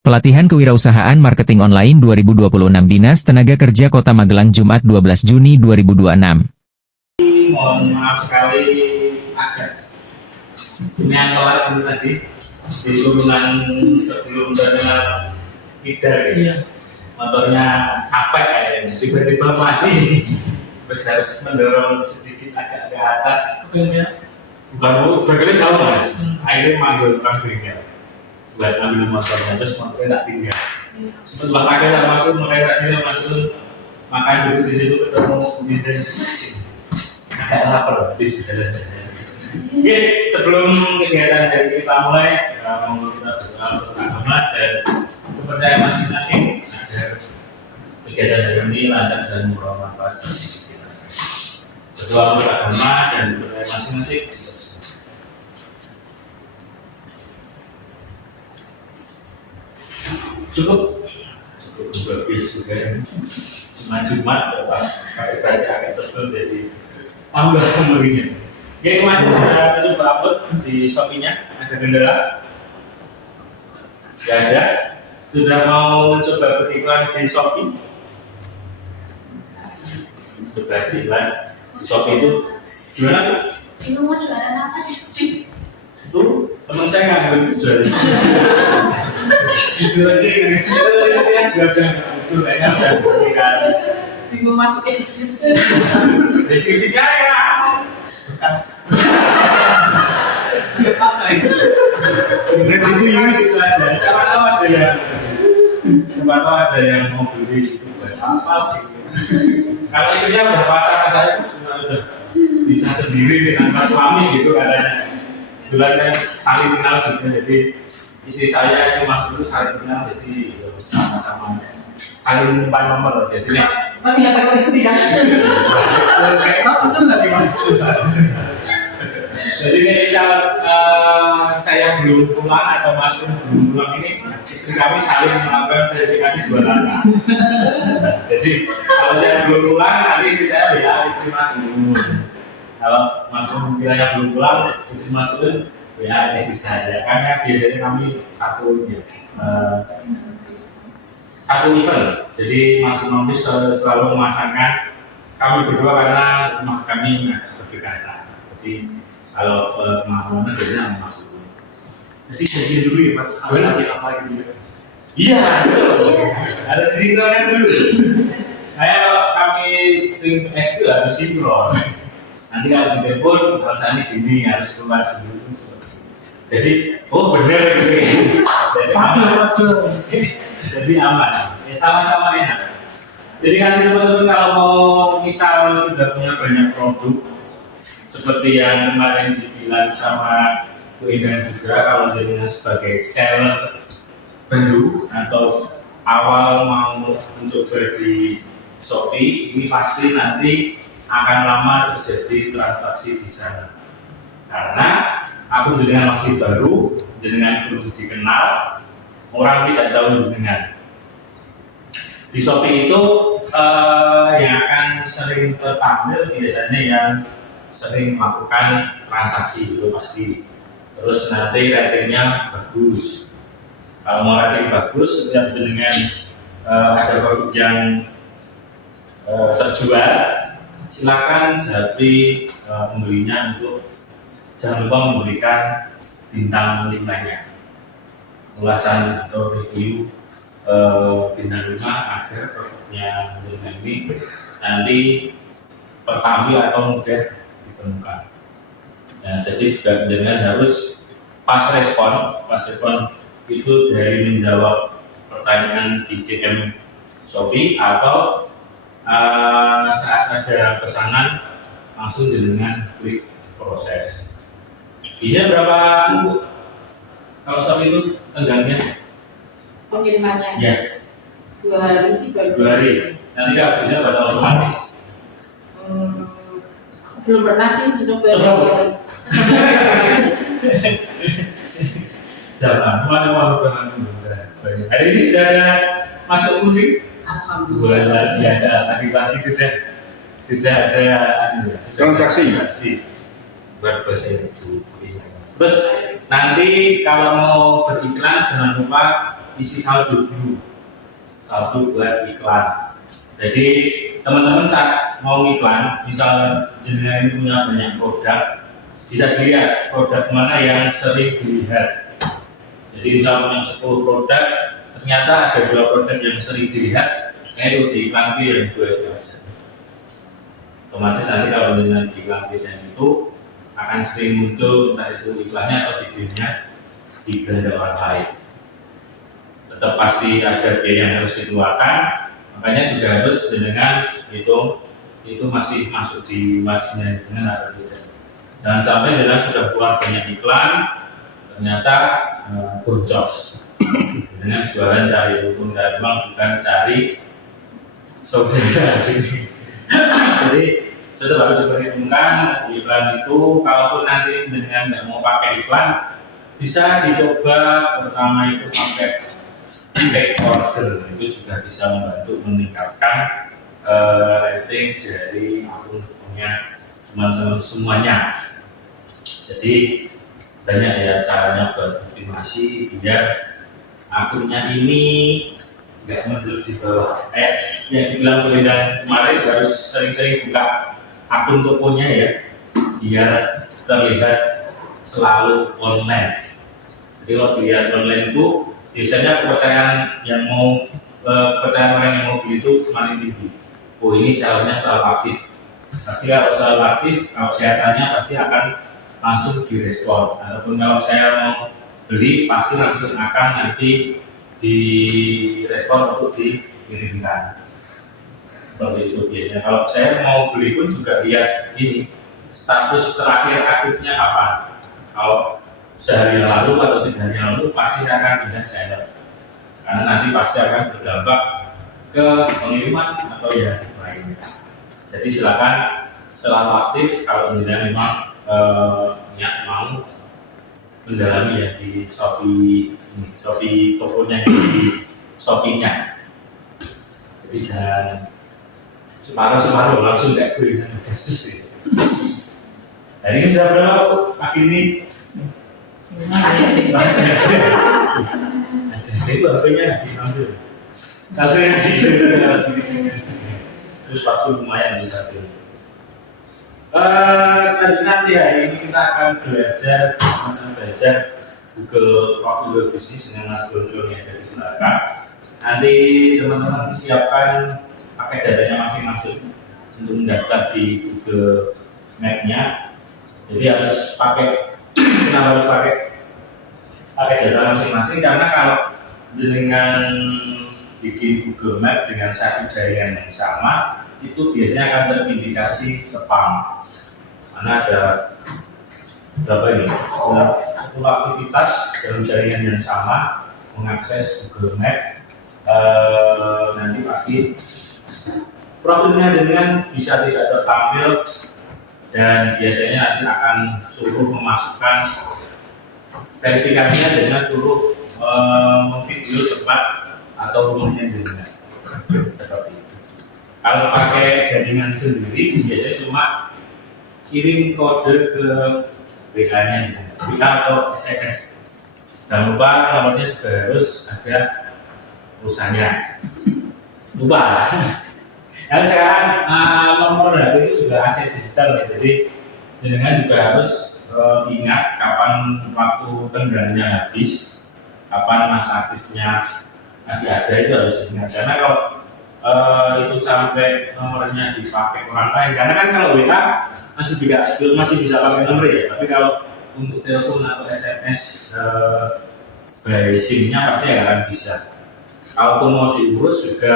Pelatihan Kewirausahaan Marketing Online 2026 Dinas Tenaga Kerja Kota Magelang Jumat 12 Juni 2026. Mohon maaf sekali akses ini yang telat itu tadi di turunan sebelum terdengar tidak motornya capek kayaknya tiba-tiba mati terus harus mendorong sedikit agak ke atas bukan berkali jauh kan akhirnya manggil orang bengkel buat ambil motornya terus motornya tak tinggal setelah pakai tak masuk mulai tadi tak masuk makan dulu di situ ketemu kemudian agak lapar di jalan. Oke, sebelum kegiatan dari kita mulai, mau kita berdoa bersama dan kepercayaan masing-masing agar kegiatan hari ini lancar dan bermanfaat bagi kita. Berdoa bersama dan kepercayaan masing-masing. Cukup habis juga Jumat pas pakai baju agak tebal jadi tambah meriah. Oke, kemarin sudah coba upload di Shopee-nya, ada kendala? Tidak ada. Sudah mau coba beriklan di Shopee? Coba beriklan di Shopee itu gimana Bu? Itu mau jualan apa sih? Itu teman saya nggak jualan. Jualan sih, dia juga itu kayaknya udah beriklan. Bingung masuk ke deskripsi. Deskripsinya ya bekas. Siapa itu? Ready to use aja. Siapa tahu ada yang mau beli itu buat apa? Kalau istrinya udah pasang saya sudah bisa sendiri dengan suami gitu katanya. Bulan kan saling kenal juga jadi istri saya itu masuk itu saling kenal jadi sama-sama saling umpan nomor jadi. Tapi ya takut istri kan? Kayak satu juga nih mas. Jadi misal saya belum pulang atau Mas belum pulang ini istri kami saling melakukan verifikasi 2 langkah. Jadi kalau saya belum pulang nanti saya bilang istri Mas dulu. Kalau Mas wilayah belum pulang istri Mas dulu ya istri saya. Karena biasanya kami satu event, jadi Mas Nomi selalu memasangkan kami berdua karena rumah kami agak berdekatan. Jadi kalau kemana-mana biasanya masuk. Jadi jadi dulu ya mas, awalnya apa gitu ya? Iya, betul. Ada sinkronnya dulu. Kayak kalau kami sering S2 harus sinkron. Nanti kalau di telepon rasanya gini harus keluar dulu. Jadi, oh benar gitu. Jadi aman. Jadi aman. Ya sama-sama enak. Jadi kan teman-teman kalau mau misal sudah punya banyak produk seperti yang kemarin dibilang sama Bu Indah juga kalau jadinya sebagai seller baru atau awal mau mencoba di Shopee ini pasti nanti akan lama terjadi transaksi di sana karena aku dengan masih baru dengan belum dikenal orang tidak tahu dengan di Shopee itu yang akan sering tertampil biasanya yang sering melakukan transaksi itu pasti terus nanti ratingnya bagus kalau mau rating bagus setiap dengan ada produk yang terjual silakan jadi pembelinya untuk jangan lupa memberikan bintang 5-nya ulasan atau review bintang 5 agar produknya dengan ini nanti tertampil atau mudah ditemukan. Nah, jadi juga dengan harus pas respon itu dari menjawab pertanyaan di DM Shopee atau saat ada pesanan langsung dengan klik proses. Bisa berapa Bu? Kalau Shopee itu tenggangnya? Pengirimannya? Ya. 2 hari sih baru. 2 hari. Nanti kalau bisa batal otomatis. Belum pernah sih mencoba Jangan, mana hari ini sudah ada masuk musik. Alhamdulillah. Luar biasa. Tadi sudah ada Transaksi. Buat bahasa itu. Terus nanti kalau mau beriklan jangan lupa isi saldo dulu, saldo buat iklan. Jadi teman-teman saat mau iklan, misalnya jenengan ini punya banyak produk, bisa dilihat produk mana yang sering dilihat. Jadi kita punya 10 produk, ternyata ada 2 produk yang sering dilihat, itu diiklan yang 2 itu aja. Otomatis nanti kalau dengan diiklan dan itu akan sering muncul entah itu iklannya atau videonya di belanja orang lain. Tetap pasti ada biaya yang harus dikeluarkan, makanya juga harus dengan itu masih masuk di marginnya dengan atau tidak. Jangan sampai dengan sudah keluar banyak iklan, ternyata boncos dengan jualan cari untung dan uang bukan cari saudara. Jadi tetap harus diperhitungkan iklan itu. Kalaupun nanti dengan nggak mau pakai iklan, bisa dicoba pertama itu pakai take order, itu juga bisa membantu meningkatkan rating dari akunnya teman-teman semuanya. Jadi banyak ya caranya buat optimasi biar akunnya ini nggak mundur di bawah. Yang dibilang Belinda kemarin harus sering-sering buka akun tokonya ya, biar terlihat selalu online. Jadi kalau dilihat online itu biasanya kepercayaan orang yang mau beli itu semakin tinggi. Oh ini saldonya selalu aktif. Pasti kalau selalu aktif, kalau saya tanya pasti akan langsung direspon. Ataupun kalau saya mau beli pasti langsung akan nanti direspon untuk dikirimkan. Seperti itu biasanya. Kalau saya mau beli pun juga lihat ini status terakhir aktifnya kapan. Kalau sehari yang lalu atau 3 hari yang lalu pasti akan pindah seller. Karena nanti pasti akan berdampak ke pengiriman atau yang lainnya. Jadi silakan selalu aktif kalau tidak memang mau mendalami ya di Shopee tokonya di Shopee-nya. Jadi jangan separuh langsung kayak gue kan. Jadi ini sudah berapa pagi ini? Ada itu HP-nya diambil. Satu yang terus waktu lumayan di satu. Selanjutnya nanti hari ini kita akan belajar Google Profile Bisnis dengan Mas Gondrong yang ada di belakang. Nanti teman-teman siapkan pakai datanya masing-masing untuk mendaftar di Google Map-nya. Jadi kenapa harus pakai data masing-masing? Karena kalau dengan bikin Google Map dengan satu jaringan yang sama, itu biasanya akan terindikasi spam. Karena ada berapa ini? 10 aktivitas dalam jaringan yang sama mengakses Google Map. Nanti pasti profilnya dengan bisa tidak tertampil dan biasanya nanti akan suruh memasukkan verifikasinya dengan suruh memvideo tempat atau rumahnya jenengan. Seperti itu. Kalau pakai jaringan sendiri biasanya cuma kirim kode ke WA-nya, WA atau SMS. Jangan lupa nomornya juga harus ada pulsanya. Lupa. Dan sekarang nomor HP itu juga aset digital ya, jadi jenengan juga harus ingat kapan waktu tegangannya habis, kapan masa aktifnya masih ada, itu harus diingat. Karena kalau itu sampai nomornya dipakai orang lain, karena kan kalau WA masih bisa pakai nomor ya, tapi kalau untuk telepon atau SMS by SIM-nya pasti nggak akan bisa. Kalaupun mau diurus juga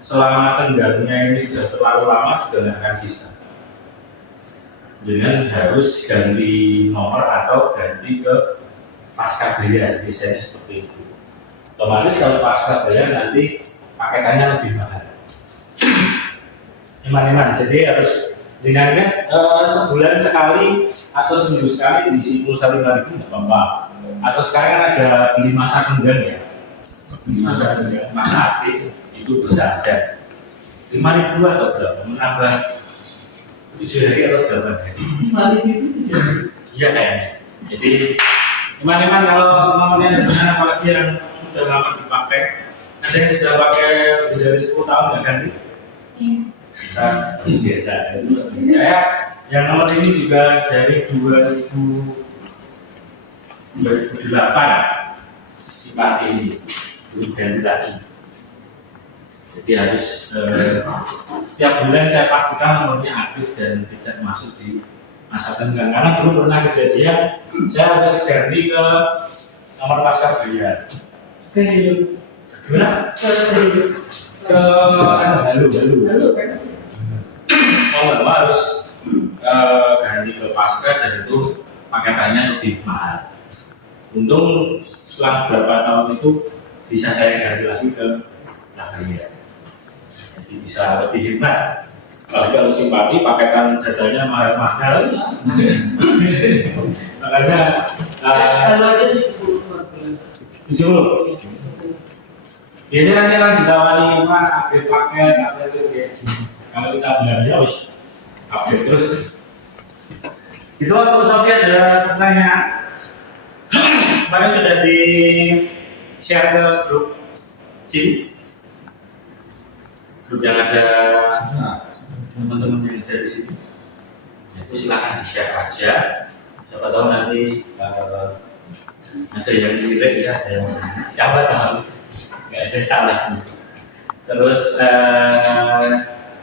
selama tenggalnya ini sudah terlalu lama juga nggak akan bisa. Dengan harus ganti nomor atau ganti ke pasca bayar, biasanya seperti itu. Otomatis kalau pasca bayar nanti paketannya lebih mahal. Eman-eman, jadi harus dengan sebulan sekali atau seminggu sekali diisi pulsa 5.000 nggak apa-apa. Atau sekarang kan ada beli masa tenggang ya, masa aktif itu bisa aja 5.000 atau berapa, menambah 7 hari atau 8 hari. 5.000 itu 7 hari? Iya kayaknya. Jadi teman-teman kalau nomornya dengan apalagi yang sudah lama dipakai. Ada yang sudah pakai lebih dari 10 tahun nggak ganti? Nah, biasa. Saya yang nomor ini juga dari 2008 dipakai ini belum ganti lagi. Jadi harus setiap bulan saya pastikan nomornya aktif dan tidak masuk di masa tenggang. Karena dulu pernah kejadian saya harus ganti ke nomor pasca bayar. Oke, Gimana? Ke halu kan? Mau nggak mau harus ganti ke pasca dan itu paketannya lebih mahal. Untung setelah beberapa tahun itu bisa saya ganti lagi ke Prabayar. Jadi bisa lebih hemat. Kalau simpati paketan datanya mahal-mahal. Makanya kalau aja di 10 70. Biasanya nanti kan ditawari Pak update paket, update itu ya. Kalau kita bilang ya wis update terus. Itu untuk Sophie ada pertanyaan. Kemarin sudah di share ke grup Cili. Grup yang ada teman-teman yang ada di sini. Itu silakan di share aja. Siapa tahu nanti ada yang relate ya, ada yang siapa tahu nggak ada salah. Terus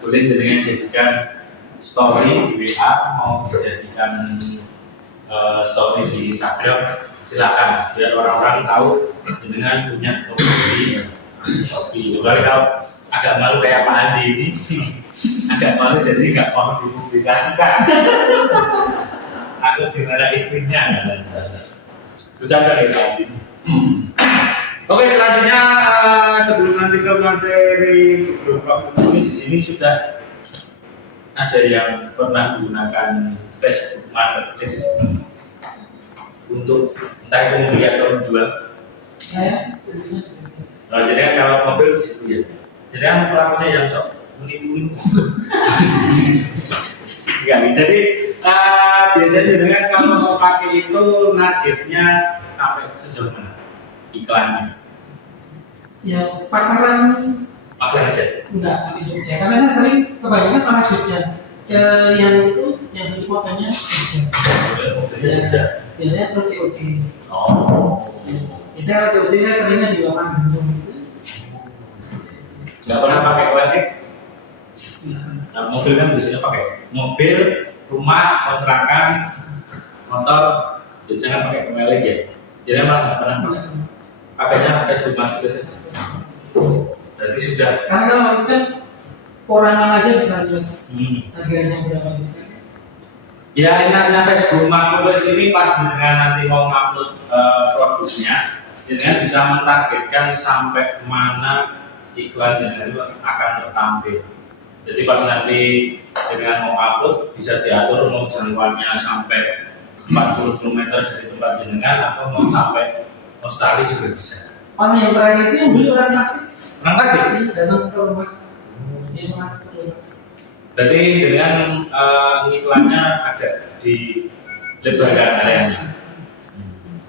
boleh dengan jadikan story di WA, mau dijadikan story di Instagram, silakan biar orang-orang tahu dengan punya promosi Shopee. Kalau agak malu kayak Pak Andi ini, agak malu jadi nggak mau dipublikasikan. Aku dimana istrinya, bercanda ya Pak Andi. Oke, selanjutnya sebelum nanti ke materi beberapa ini di sini sudah ada yang pernah menggunakan Facebook Marketplace untuk entah itu membeli atau menjual. saya Nah, jadi kan kalau mobil di situ ya. Jadi kan pelakunya yang sok menipu. Enggak, jadi biasanya dengan kalau pakai itu targetnya sampai sejauh mana? Iklannya. ya pasaran Pakai aja. enggak di Jogja karena saya sering kebanyakan malah Jogja yang itu yang di kotanya Jogja Mobilnya saja. biasanya terus COD Oh. biasanya COD saya seringnya di lapangan Bandung itu Nggak pernah pakai OLX. Nah, mobil kan biasanya pakai mobil, rumah, kontrakan, motor, biasanya kan pakai OLX ya. Jadi emang nggak pernah pakai. Pakainya Facebook Marketplace saja. Berarti sudah. karena kalau itu kan orangan aja bisa lihat harganya berapa gitu. Ya enaknya Facebook Marketplace ini pas dengan nanti mau ngupload produknya, dengan bisa mentargetkan sampai mana iklan dengan itu akan tertampil. Jadi pas nanti dengan mau upload bisa diatur mau jangkauannya sampai 40 km dari tempat jenengan atau mau sampai Australia juga bisa. Mana yang terakhir itu yang beli orang Tasik Terima kasih. datang ke rumah dia mengatur ke rumah. Berarti dengan iklannya agak dilebarkan areanya.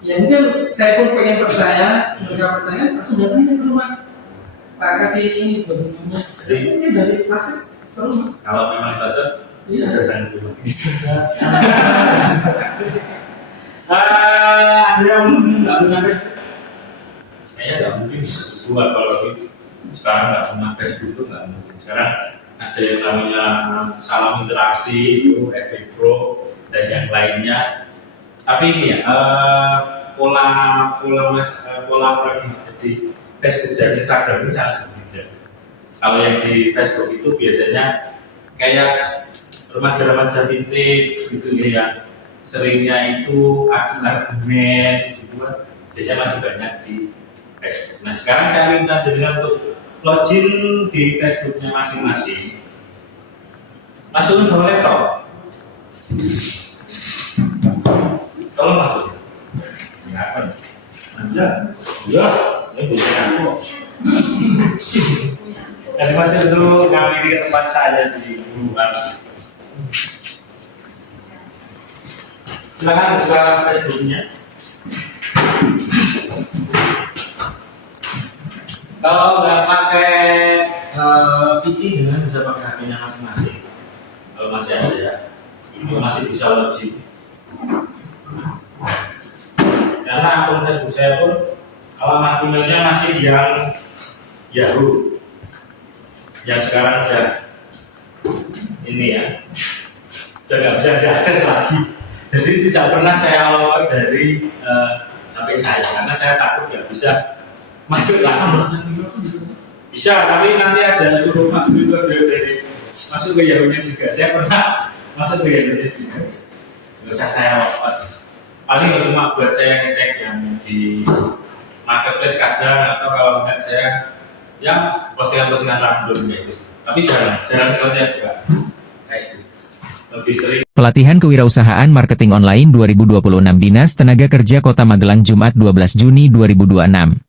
Ya mungkin saya pun pengen percaya, nggak percaya langsung datangnya ke rumah. Tak kasih ini bentuknya. Jadi Ini dari Tasik ke rumah. kalau memang cocok bisa datang dulu. Ada yang nggak punya Facebook? Saya nggak mungkin buat kalau gitu. Sekarang nggak punya Facebook itu nggak mungkin. Sekarang ada yang namanya salam interaksi itu Epic Pro dan yang lainnya. Tapi ini ya pola orang yang ada di Facebook dan Instagram itu sangat berbeda. Kalau yang di Facebook itu biasanya kayak remaja-remaja vintage gitu ya, seringnya itu argumen gitu kan, biasanya masih banyak di Facebook. Nah sekarang saya minta dengan untuk login di Facebooknya masing-masing, masukin ke laptop, tolong masukin. Kenapa? Anda? Ya, ini bukan aku. Dan masih itu kami di tempat saya di rumah. Silakan buka Facebooknya. Kalau nggak pakai PC dengan bisa pakai HP-nya masing-masing. Kalau masih ada ya, itu masih bisa login. Karena akun Facebook saya pun alamat emailnya masih yang Yahoo, yang sekarang udah ini ya, udah nggak bisa diakses lagi. Jadi tidak pernah saya login dari HP saya karena saya takut nggak bisa masuk lagi. Bisa, tapi nanti ada suruh masuk itu dari masuk ke Yahoo-nya juga. Saya pernah masuk ke Yahoo-nya juga. Nggak usah saya login. Paling cuma buat saya ngecek yang di marketplace kadang, atau kalau enggak saya ya postingan-postingan random gitu. Tapi jarang sekali saya juga Facebook. Lebih sering. Pelatihan Kewirausahaan Marketing Online 2026 Dinas Tenaga Kerja Kota Magelang Jumat 12 Juni 2026.